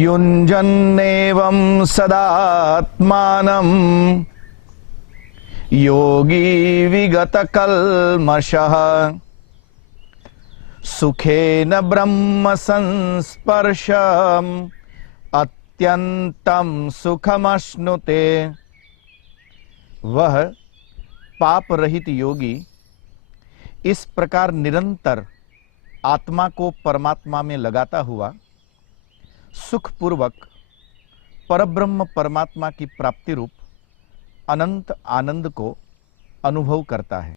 युञ्जन्नेवं सदात्मानं योगी विगतकल्मषः सुखेन ब्रह्म संस्पर्शम् अत्यंतं सुखमश्नुते। वह पाप रहित योगी इस प्रकार निरंतर आत्मा को परमात्मा में लगाता हुआ सुखपूर्वक परब्रह्म परमात्मा की प्राप्ति रूप अनंत आनंद को अनुभव करता है।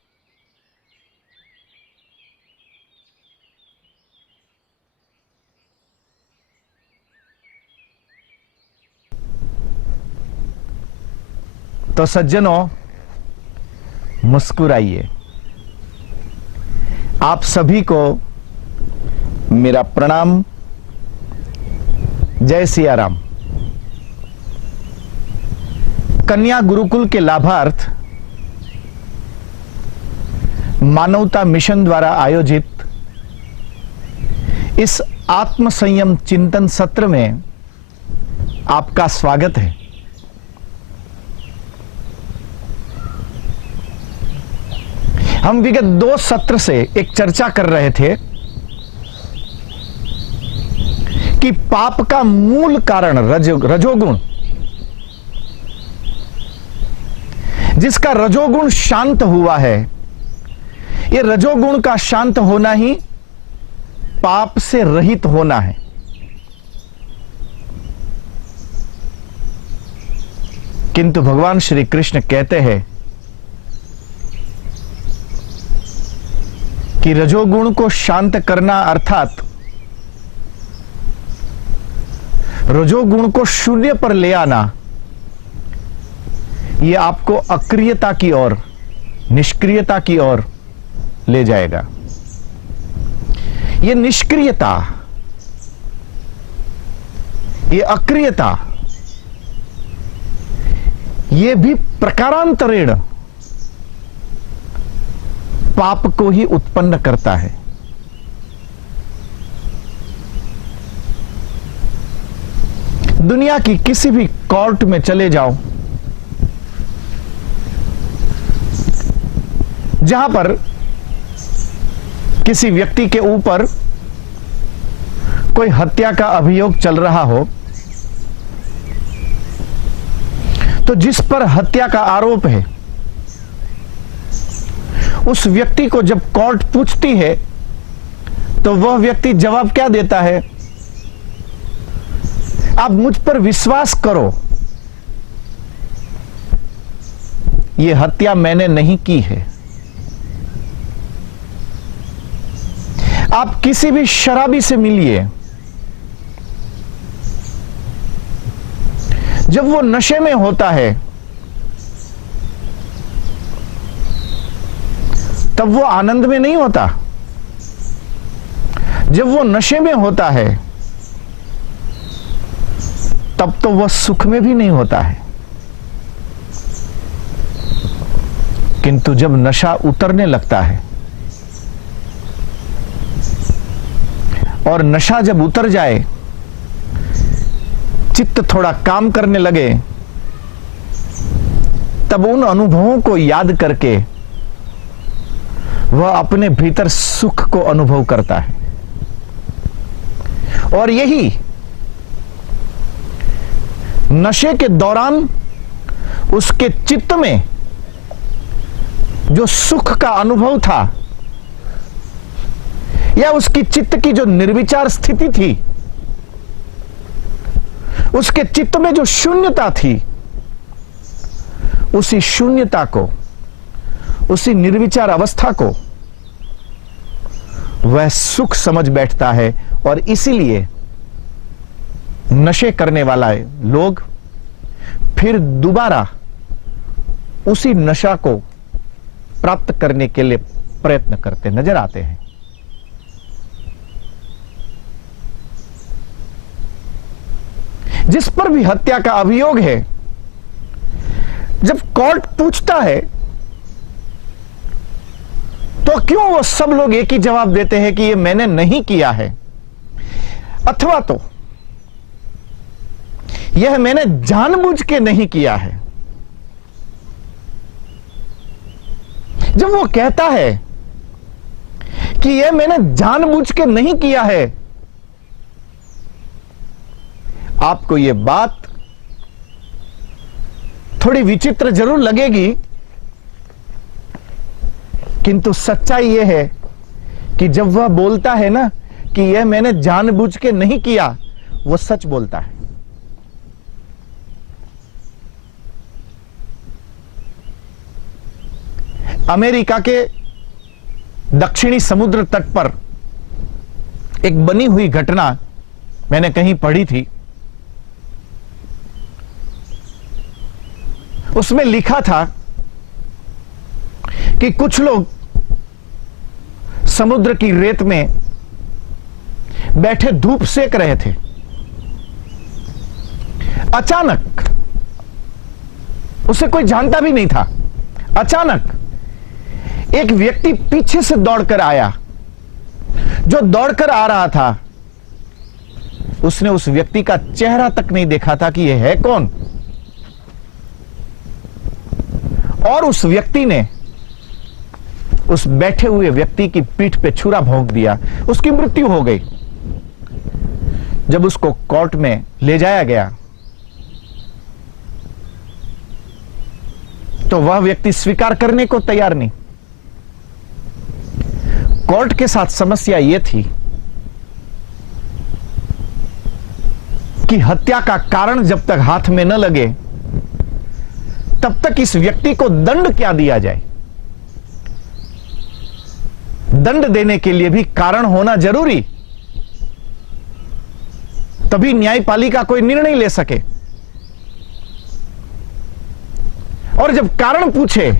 तो सज्जनों, मुस्कुराइए। आप सभी को मेरा प्रणाम। जय सिया राम। कन्या गुरुकुल के लाभार्थ मानवता मिशन द्वारा आयोजित इस आत्म संयम चिंतन सत्र में आपका स्वागत है। हम विगत 2 सत्र से एक चर्चा कर रहे थे कि पाप का मूल कारण रजोगुण, जिसका रजोगुण शांत हुआ है, ये रजोगुण का शांत होना ही पाप से रहित होना है। किंतु भगवान श्री कृष्ण कहते हैं कि रजोगुण को शांत करना अर्थात रजोगुण को शून्य पर ले आना, यह आपको अक्रियता की ओर, निष्क्रियता की ओर ले जाएगा। यह निष्क्रियता, यह अक्रियता, यह भी प्रकारांतरेण पाप को ही उत्पन्न करता है। दुनिया की किसी भी कोर्ट में चले जाओ, जहां पर किसी व्यक्ति के ऊपर कोई हत्या का अभियोग चल रहा हो, तो जिस पर हत्या का आरोप है, उस व्यक्ति को जब कोर्ट पूछती है तो वह व्यक्ति जवाब क्या देता है? आप मुझ पर विश्वास करो, यह हत्या मैंने नहीं की है। आप किसी भी शराबी से मिलिए, जब वो नशे में होता है तब वो आनंद में नहीं होता। जब वो नशे में होता है तब तो वह सुख में भी नहीं होता है। किंतु जब नशा उतरने लगता है और नशा जब उतर जाए, चित्त थोड़ा काम करने लगे, तब उन अनुभवों को याद करके वह अपने भीतर सुख को अनुभव करता है। और यही नशे के दौरान उसके चित्त में जो सुख का अनुभव था, या उसकी चित्त की जो निर्विचार स्थिति थी, उसके चित्त में जो शून्यता थी, उसी शून्यता को, उसी निर्विचार अवस्था को वह सुख समझ बैठता है। और इसीलिए नशे करने वाला लोग फिर दोबारा उसी नशा को प्राप्त करने के लिए प्रयत्न करते नजर आते हैं। जिस पर भी हत्या का अभियोग है, जब कोर्ट पूछता है तो क्यों वो सब लोग एक ही जवाब देते हैं कि ये मैंने नहीं किया है, अथवा तो यह मैंने जानबूझ के नहीं किया है। जब वो कहता है कि यह मैंने जानबूझ के नहीं किया है, आपको यह बात थोड़ी विचित्र जरूर लगेगी, किंतु सच्चाई यह है कि जब वह बोलता है ना कि यह मैंने जानबूझ के नहीं किया, वो सच बोलता है। अमेरिका के दक्षिणी समुद्र तट पर एक बनी हुई घटना मैंने कहीं पढ़ी थी। उसमें लिखा था कि कुछ लोग समुद्र की रेत में बैठे धूप सेक रहे थे। अचानक, उसे कोई जानता भी नहीं था, अचानक एक व्यक्ति पीछे से दौड़कर आया। जो दौड़कर आ रहा था, उसने उस व्यक्ति का चेहरा तक नहीं देखा था कि यह है कौन, और उस व्यक्ति ने उस बैठे हुए व्यक्ति की पीठ पे छुरा भोंक दिया। उसकी मृत्यु हो गई। जब उसको कोर्ट में ले जाया गया तो वह व्यक्ति स्वीकार करने को तैयार नहीं। कोर्ट के साथ समस्या यह थी कि हत्या का कारण जब तक हाथ में न लगे तब तक इस व्यक्ति को दंड क्या दिया जाए। दंड देने के लिए भी कारण होना जरूरी, तभी न्यायपालिका कोई निर्णय ले सके। और जब कारण पूछे,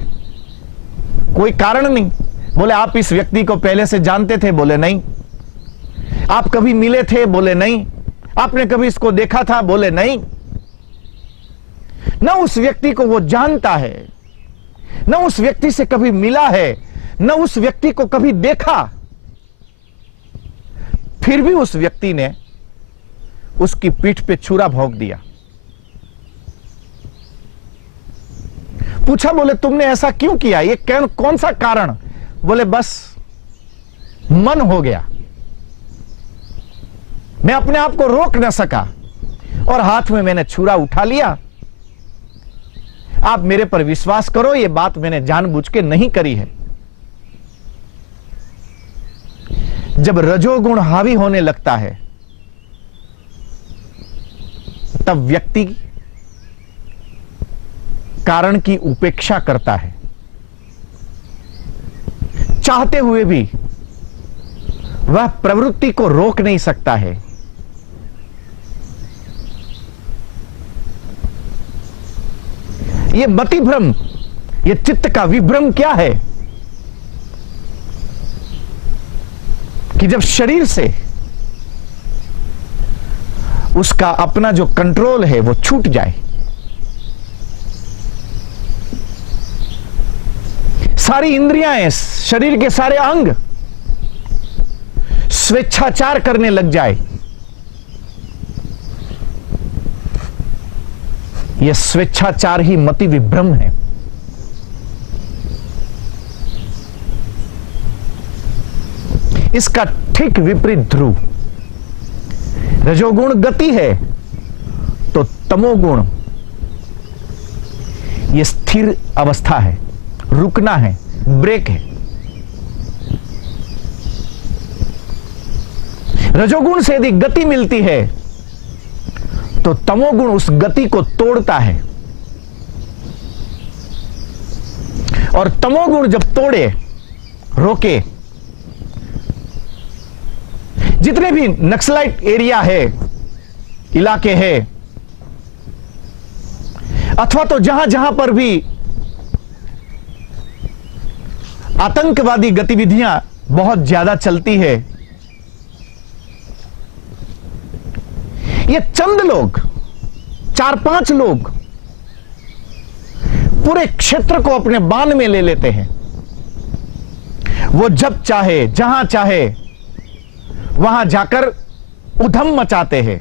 कोई कारण नहीं। बोले आप इस व्यक्ति को पहले से जानते थे? बोले नहीं। आप कभी मिले थे? बोले नहीं। आपने कभी इसको देखा था? बोले नहीं। न उस व्यक्ति को वो जानता है, न उस व्यक्ति से कभी मिला है, न उस व्यक्ति को कभी देखा। फिर भी उस व्यक्ति ने उसकी पीठ पे छुरा भोंक दिया। पूछा, बोले तुमने ऐसा क्यों किया? ये कौन सा कारण? बोले बस मन हो गया, मैं अपने आप को रोक न सका और हाथ में मैंने छुरा उठा लिया। आप मेरे पर विश्वास करो, यह बात मैंने जानबूझ के नहीं करी है। जब रजोगुण हावी होने लगता है तब व्यक्ति कारण की उपेक्षा करता है, चाहते हुए भी वह प्रवृत्ति को रोक नहीं सकता है। यह मतिभ्रम, यह चित्त का विभ्रम क्या है कि जब शरीर से उसका अपना जो कंट्रोल है वो छूट जाए, सारी इंद्रियां, शरीर के सारे अंग स्वेच्छाचार करने लग जाए। यह स्वेच्छाचार ही मति विभ्रम है। इसका ठीक विपरीत ध्रुव, रजोगुण गति है तो तमोगुण यह स्थिर अवस्था है, रुकना है, ब्रेक है। रजोगुण से यदि गति मिलती है तो तमोगुण उस गति को तोड़ता है, और तमोगुण जब तोड़े, रोके, जितने भी नक्सलाइट एरिया है, इलाके हैं, अथवा तो जहां जहां पर भी आतंकवादी गतिविधियां बहुत ज्यादा चलती है, ये चंद लोग, 4-5 लोग पूरे क्षेत्र को अपने बान में ले लेते हैं। वो जब चाहे, जहां चाहे, वहां जाकर उधम मचाते हैं।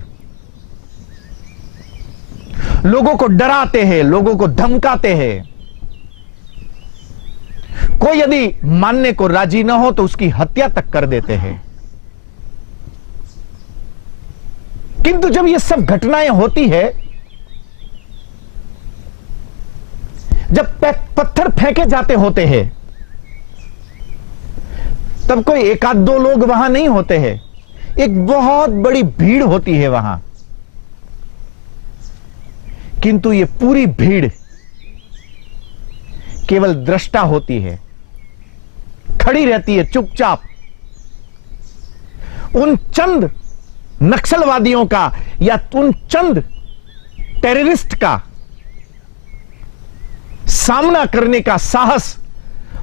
लोगों को डराते हैं, लोगों को धमकाते हैं। कोई यदि मानने को राजी ना हो तो उसकी हत्या तक कर देते हैं। किंतु जब ये सब घटनाएं होती है, जब पत्थर फेंके जाते होते हैं, तब कोई एक आध दो लोग वहां नहीं होते हैं, एक बहुत बड़ी भीड़ होती है वहां। किंतु ये पूरी भीड़ केवल दृष्टा होती है, खड़ी रहती है चुपचाप। उन चंद नक्सलवादियों का या उन चंद टेररिस्ट का सामना करने का साहस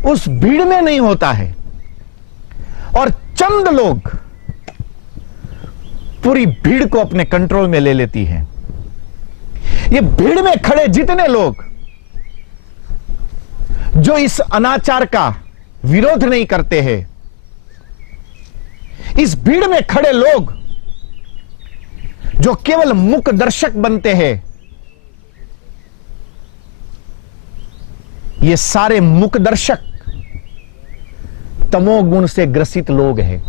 उस भीड़ में नहीं होता है, और चंद लोग पूरी भीड़ को अपने कंट्रोल में ले लेती हैं। ये भीड़ में खड़े जितने लोग जो इस अनाचार का विरोध नहीं करते हैं, इस भीड़ में खड़े लोग जो केवल मूक दर्शक बनते हैं, ये सारे मूक दर्शक तमोगुण से ग्रसित लोग हैं।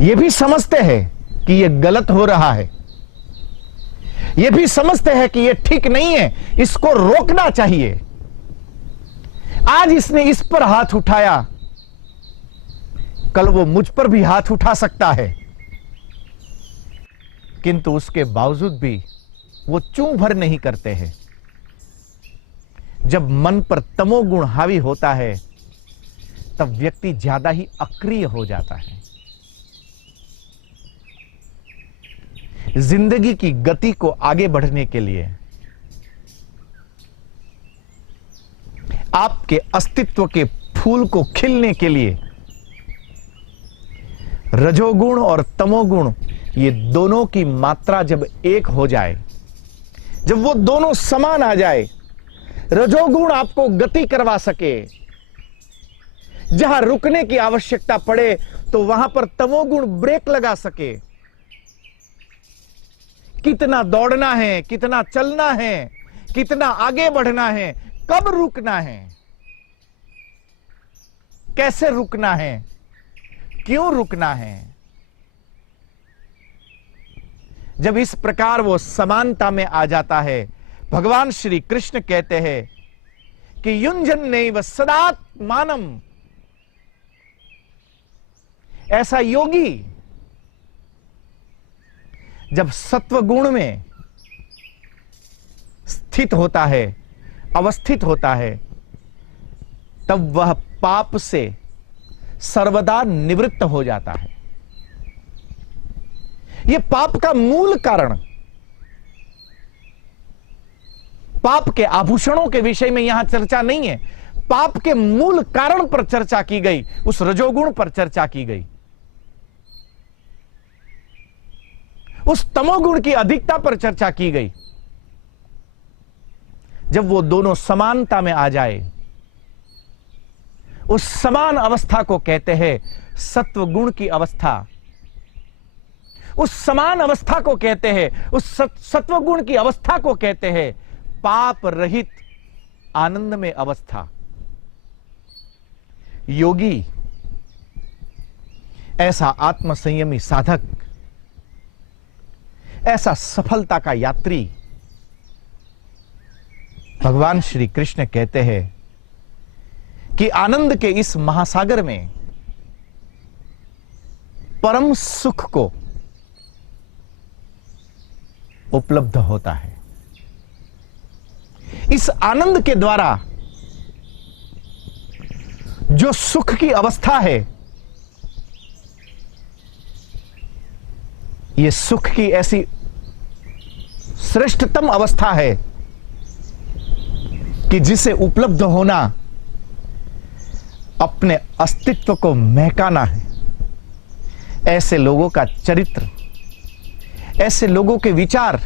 ये भी समझते हैं कि ये गलत हो रहा है, ये भी समझते हैं कि ये ठीक नहीं है, इसको रोकना चाहिए। आज इसने इस पर हाथ उठाया, कल वो मुझ पर भी हाथ उठा सकता है, किंतु उसके बावजूद भी वो चूं भर नहीं करते हैं। जब मन पर तमोगुण हावी होता है, तब व्यक्ति ज्यादा ही अक्रिय हो जाता है। जिंदगी की गति को आगे बढ़ने के लिए, आपके अस्तित्व के फूल को खिलने के लिए, रजोगुण और तमोगुण ये दोनों की मात्रा जब एक हो जाए, जब वो दोनों समान आ जाए, रजोगुण आपको गति करवा सके, जहां रुकने की आवश्यकता पड़े तो वहां पर तमोगुण ब्रेक लगा सके। कितना दौड़ना है, कितना चलना है, कितना आगे बढ़ना है, कब रुकना है, कैसे रुकना है, क्यों रुकना है, जब इस प्रकार वो समानता में आ जाता है, भगवान श्री कृष्ण कहते हैं कि युंजन्नैव सदात्मानम्, ऐसा योगी जब सत्व गुण में स्थित होता है, अवस्थित होता है, तब वह पाप से सर्वदा निवृत्त हो जाता है। यह पाप का मूल कारण, पाप के आभूषणों के विषय में यहां चर्चा नहीं है, पाप के मूल कारण पर चर्चा की गई, उस रजोगुण पर चर्चा की गई, उस तमोगुण की अधिकता पर चर्चा की गई। जब वो दोनों समानता में आ जाए, उस समान अवस्था को कहते हैं सत्व गुण की अवस्था, उस समान अवस्था को कहते हैं, उस सत्व गुण की अवस्था को कहते हैं पाप रहित आनंद में अवस्था। योगी, ऐसा आत्मसंयमी साधक, ऐसा सफलता का यात्री, भगवान श्री कृष्ण कहते हैं कि आनंद के इस महासागर में परम सुख को उपलब्ध होता है। इस आनंद के द्वारा जो सुख की अवस्था है, यह सुख की ऐसी श्रेष्ठतम अवस्था है कि जिसे उपलब्ध होना अपने अस्तित्व को महकाना है। ऐसे लोगों का चरित्र, ऐसे लोगों के विचार,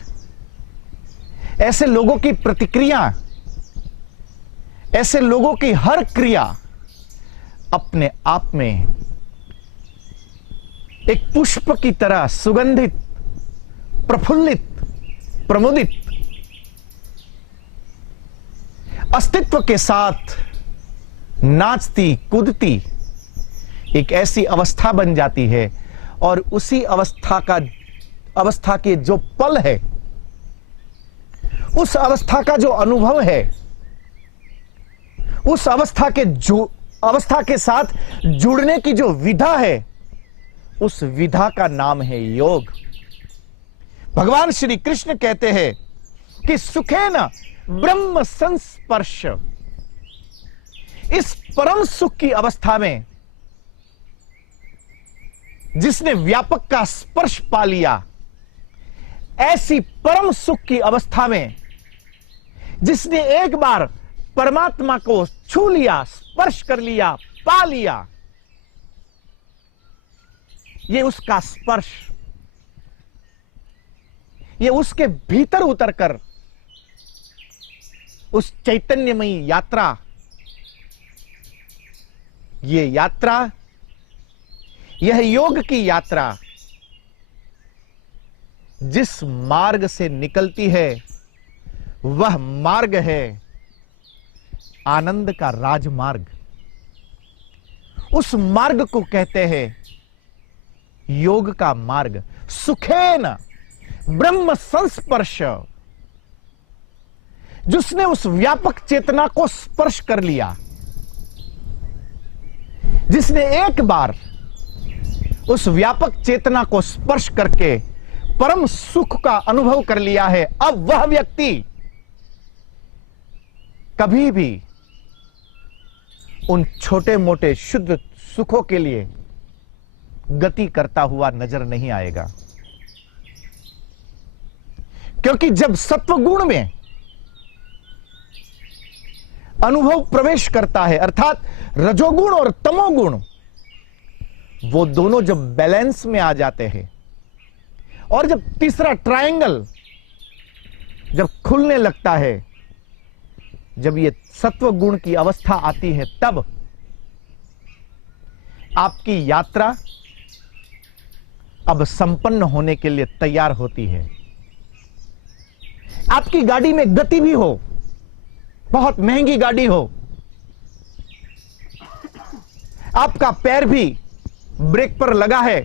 ऐसे लोगों की प्रतिक्रिया, ऐसे लोगों की हर क्रिया अपने आप में एक पुष्प की तरह सुगंधित, प्रफुल्लित प्रमुदित, अस्तित्व के साथ नाचती कूदती एक ऐसी अवस्था बन जाती है, और उसी अवस्था के जो पल है, उस अवस्था का जो अनुभव है, उस अवस्था के साथ जुड़ने की जो विधा है, उस विधा का नाम है योग। भगवान श्री कृष्ण कहते हैं कि सुखेन ब्रह्म संस्पर्श, इस परम सुख की अवस्था में जिसने व्यापक का स्पर्श पा लिया, ऐसी परम सुख की अवस्था में जिसने एक बार परमात्मा को छू लिया, स्पर्श कर लिया, पा लिया, ये उसका स्पर्श, ये उसके भीतर उतरकर उस चैतन्यमयी यात्रा, ये यात्रा, यह योग की यात्रा जिस मार्ग से निकलती है, वह मार्ग है आनंद का राजमार्ग। उस मार्ग को कहते हैं योग का मार्ग। सुखेन ब्रह्म संस्पर्श, जिसने उस व्यापक चेतना को स्पर्श कर लिया, जिसने एक बार उस व्यापक चेतना को स्पर्श करके परम सुख का अनुभव कर लिया है, अब वह व्यक्ति कभी भी उन छोटे मोटे शुद्ध सुखों के लिए गति करता हुआ नजर नहीं आएगा। क्योंकि जब सत्व गुण में अनुभव प्रवेश करता है, अर्थात रजोगुण और तमोगुण, वो दोनों जब बैलेंस में आ जाते हैं, और जब तीसरा ट्रायंगल जब खुलने लगता है, जब ये सत्व गुण की अवस्था आती है, तब आपकी यात्रा अब संपन्न होने के लिए तैयार होती है। आपकी गाड़ी में गति भी हो, बहुत महंगी गाड़ी हो, आपका पैर भी ब्रेक पर लगा है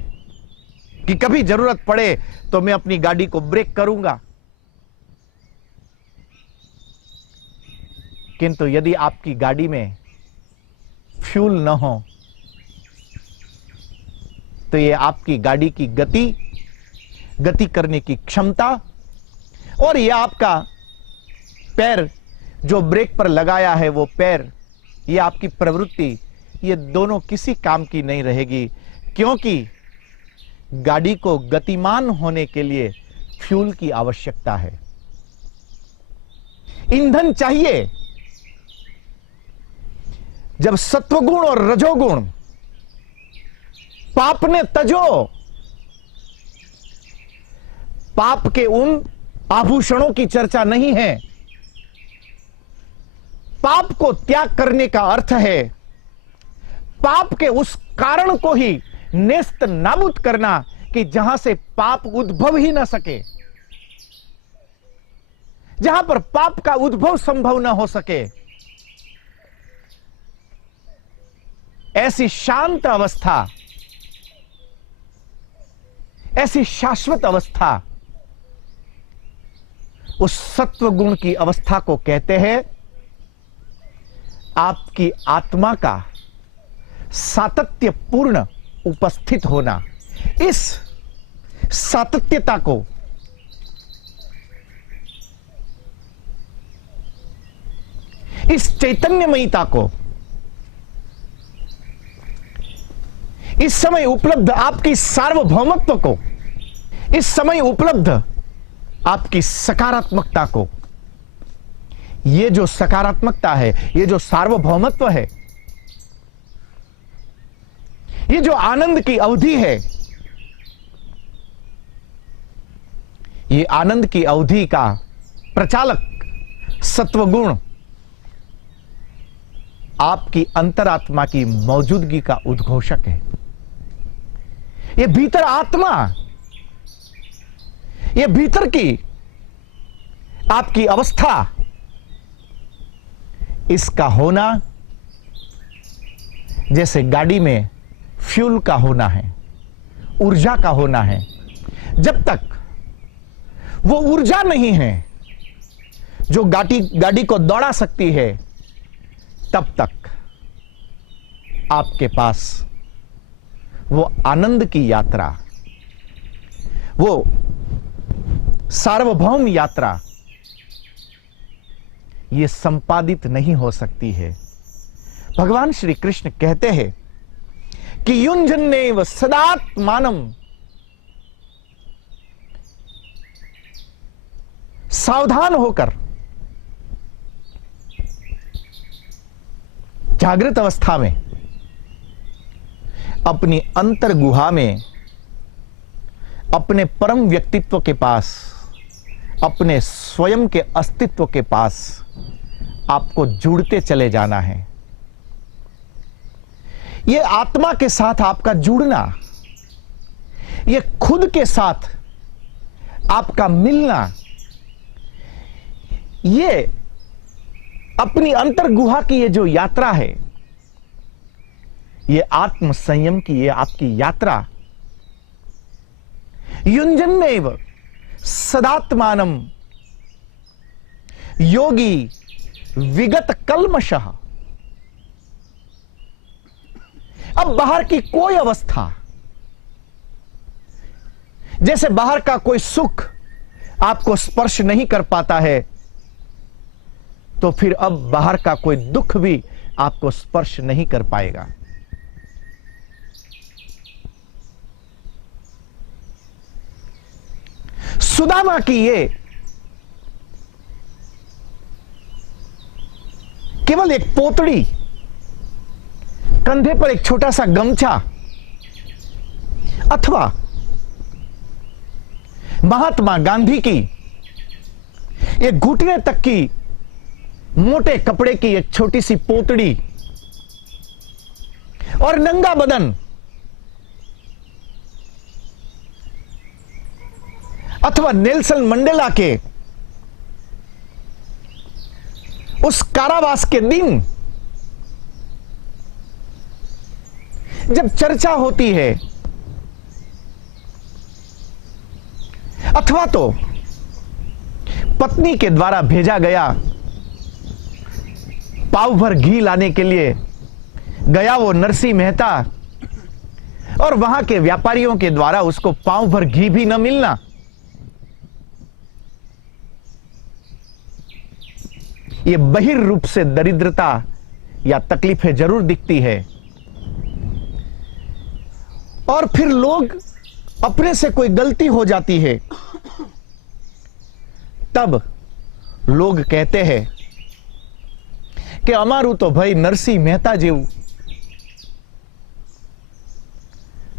कि कभी जरूरत पड़े तो मैं अपनी गाड़ी को ब्रेक करूंगा, किंतु यदि आपकी गाड़ी में फ्यूल न हो तो ये आपकी गाड़ी की गति करने की क्षमता, और ये आपका पैर जो ब्रेक पर लगाया है, वो पैर, ये आपकी प्रवृत्ति, ये दोनों किसी काम की नहीं रहेगी। क्योंकि गाड़ी को गतिमान होने के लिए फ्यूल की आवश्यकता है, ईंधन चाहिए। जब सत्वगुण और रजोगुण पाप ने तजो, पाप के उन आभूषणों की चर्चा नहीं है। पाप को त्याग करने का अर्थ है पाप के उस कारण को ही नेस्त नाबूद करना कि जहां से पाप उद्भव ही ना सके, जहां पर पाप का उद्भव संभव ना हो सके, ऐसी शांत अवस्था, ऐसी शाश्वत अवस्था, उस सत्व गुण की अवस्था को कहते हैं आपकी आत्मा का सातत्यपूर्ण उपस्थित होना। इस सातत्यता को, इस चैतन्यमयता को, इस समय उपलब्ध आपकी सार्वभौमत्व को, इस समय उपलब्ध आपकी सकारात्मकता को, ये जो सकारात्मकता है, ये जो सार्वभौमत्व है, ये जो आनंद की अवधि है, ये आनंद की अवधि का प्रचालक सत्वगुण आपकी अंतरात्मा की मौजूदगी का उद्घोषक है। ये भीतर आत्मा, ये भीतर की आपकी अवस्था, इसका होना जैसे गाड़ी में फ्यूल का होना है, ऊर्जा का होना है। जब तक वो ऊर्जा नहीं है जो गाड़ी को दौड़ा सकती है, तब तक आपके पास वो आनंद की यात्रा, वो सार्वभौम यात्रा, ये संपादित नहीं हो सकती है। भगवान श्री कृष्ण कहते हैं कि युंजन्नेव सदात्मानम, सावधान होकर जागृत अवस्था में अपनी अंतर गुहा में अपने परम व्यक्तित्व के पास, अपने स्वयं के अस्तित्व के पास आपको जुड़ते चले जाना है। यह आत्मा के साथ आपका जुड़ना, यह खुद के साथ आपका मिलना, यह अपनी अंतर गुहा की ये जो यात्रा है, ये आत्म संयम की ये आपकी यात्रा, युंजन्नेव सदात्मानम योगी विगत कल्मषः। अब बाहर की कोई अवस्था, जैसे बाहर का कोई सुख आपको स्पर्श नहीं कर पाता है, तो फिर अब बाहर का कोई दुख भी आपको स्पर्श नहीं कर पाएगा। सुदामा की ये केवल एक पोतड़ी, कंधे पर एक छोटा सा गमछा, अथवा महात्मा गांधी की एक घुटने तक की मोटे कपड़े की एक छोटी सी पोतड़ी और नंगा बदन, अथवा नेल्सन मंडेला के उस कारावास के दिन जब चर्चा होती है, अथवा तो पत्नी के द्वारा भेजा गया पाव भर घी लाने के लिए गया वो नरसिंह मेहता, और वहां के व्यापारियों के द्वारा उसको पाव भर घी भी न मिलना, ये बहिर रूप से दरिद्रता या तकलीफें जरूर दिखती है। और फिर लोग अपने से कोई गलती हो जाती है, तब लोग कहते हैं कि अमारू तो भाई नरसिंह मेहता जेवू।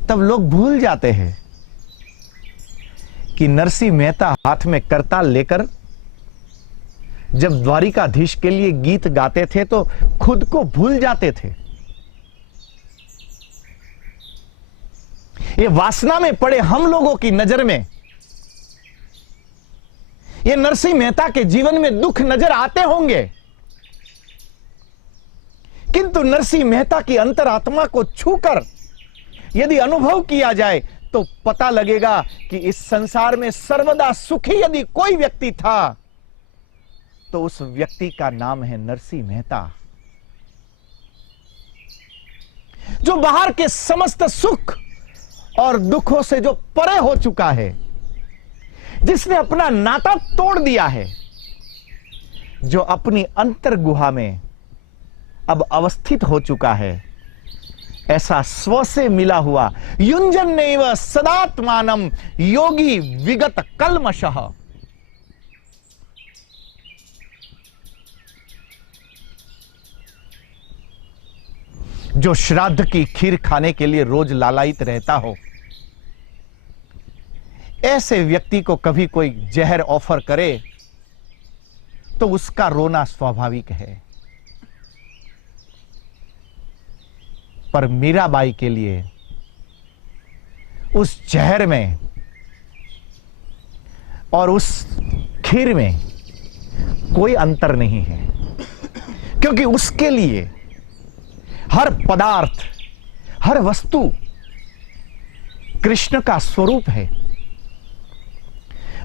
तब लोग भूल जाते हैं कि नरसिंह मेहता हाथ में करताल लेकर जब द्वारिकाधीश के लिए गीत गाते थे तो खुद को भूल जाते थे। ये वासना में पड़े हम लोगों की नजर में ये नरसिंह मेहता के जीवन में दुख नजर आते होंगे, किंतु नरसिंह मेहता की अंतरात्मा को छूकर यदि अनुभव किया जाए तो पता लगेगा कि इस संसार में सर्वदा सुखी यदि कोई व्यक्ति था तो उस व्यक्ति का नाम है नरसिंह मेहता, जो बाहर के समस्त सुख और दुखों से जो परे हो चुका है, जिसने अपना नाता तोड़ दिया है, जो अपनी अंतर गुहा में अब अवस्थित हो चुका है, ऐसा स्व से मिला हुआ युंजन्नेव सदात्मानम योगी विगत कल्मषः। जो श्राद्ध की खीर खाने के लिए रोज लालायित रहता हो, ऐसे व्यक्ति को कभी कोई जहर ऑफर करे तो उसका रोना स्वाभाविक है। पर मीराबाई के लिए उस जहर में और उस खीर में कोई अंतर नहीं है, क्योंकि उसके लिए हर पदार्थ, हर वस्तु कृष्ण का स्वरूप है।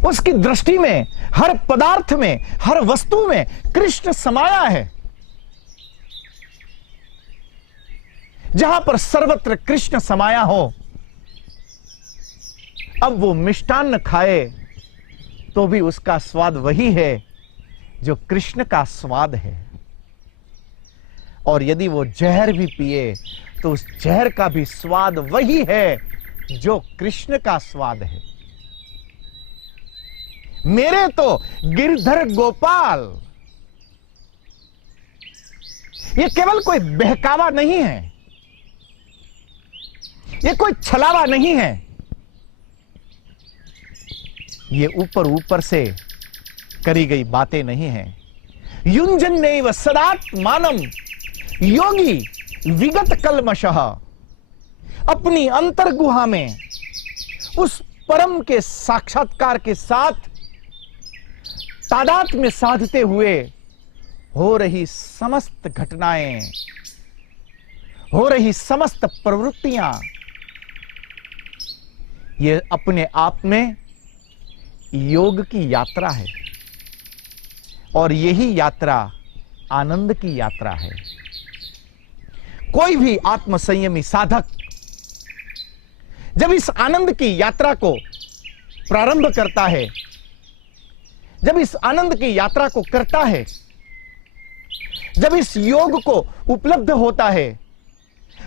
उसकी दृष्टि में हर पदार्थ में, हर वस्तु में कृष्ण समाया है। जहां पर सर्वत्र कृष्ण समाया हो, अब वो मिष्टान्न खाए तो भी उसका स्वाद वही है जो कृष्ण का स्वाद है, और यदि वो जहर भी पिए तो उस जहर का भी स्वाद वही है जो कृष्ण का स्वाद है। मेरे तो गिरधर गोपाल, ये केवल कोई बहकावा नहीं है, ये कोई छलावा नहीं है, ये ऊपर ऊपर से करी गई बातें नहीं है। युंजन्नैव सदात्मानं योगी विगत कल्मषः, अपनी अंतर्गुहा में उस परम के साक्षात्कार के साथ तादात्म्य में साधते हुए हो रही समस्त घटनाएं, हो रही समस्त प्रवृत्तियां, ये अपने आप में योग की यात्रा है, और यही यात्रा आनंद की यात्रा है। कोई भी आत्मसंयमी साधक जब इस आनंद की यात्रा को प्रारंभ करता है, जब इस आनंद की यात्रा को करता है, जब इस योग को उपलब्ध होता है,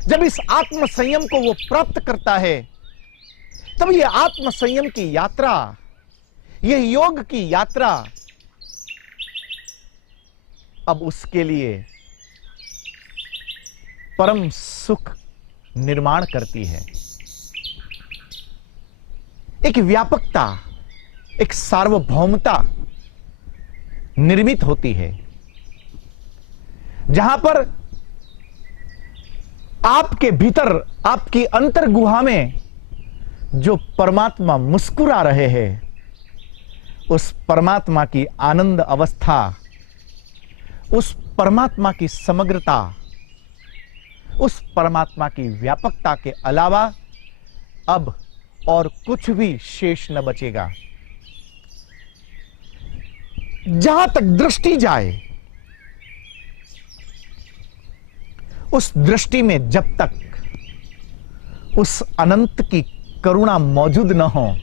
जब इस आत्म संयम को वो प्राप्त करता है, तब ये आत्म संयम की यात्रा, ये योग की यात्रा अब उसके लिए परम सुख निर्माण करती है। एक व्यापकता, एक सार्वभौमता निर्मित होती है, जहां पर आपके भीतर, आपकी अंतर्गुहा में जो परमात्मा मुस्कुरा रहे हैं, उस परमात्मा की आनंद अवस्था, उस परमात्मा की समग्रता, उस परमात्मा की व्यापकता के अलावा अब और कुछ भी शेष न बचेगा। जहां तक दृष्टि जाए, उस दृष्टि में जब तक उस अनंत की करुणा मौजूद न हो,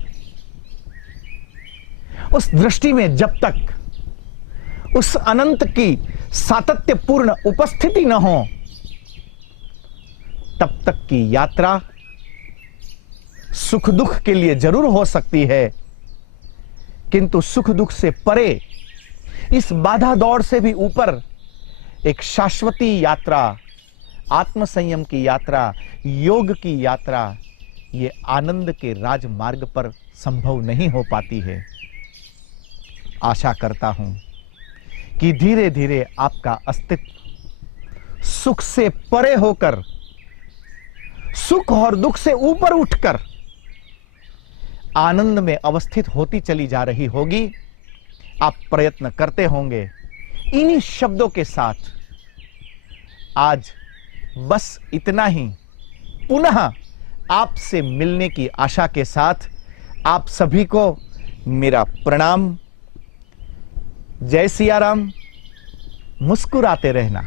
उस दृष्टि में जब तक उस अनंत की सातत्यपूर्ण उपस्थिति न हो, तब तक की यात्रा सुख दुख के लिए जरूर हो सकती है, किंतु सुख दुख से परे, इस बाधा दौड़ से भी ऊपर एक शाश्वती यात्रा, आत्म संयम की यात्रा, योग की यात्रा, ये आनंद के राजमार्ग पर संभव नहीं हो पाती है। आशा करता हूं कि धीरे धीरे आपका अस्तित्व सुख से परे होकर, सुख और दुख से ऊपर उठकर आनंद में अवस्थित होती चली जा रही होगी। आप प्रयत्न करते होंगे। इन्हीं शब्दों के साथ आज बस इतना ही, पुनः आपसे मिलने की आशा के साथ आप सभी को मेरा प्रणाम। जय सिया राम। मुस्कुराते रहना।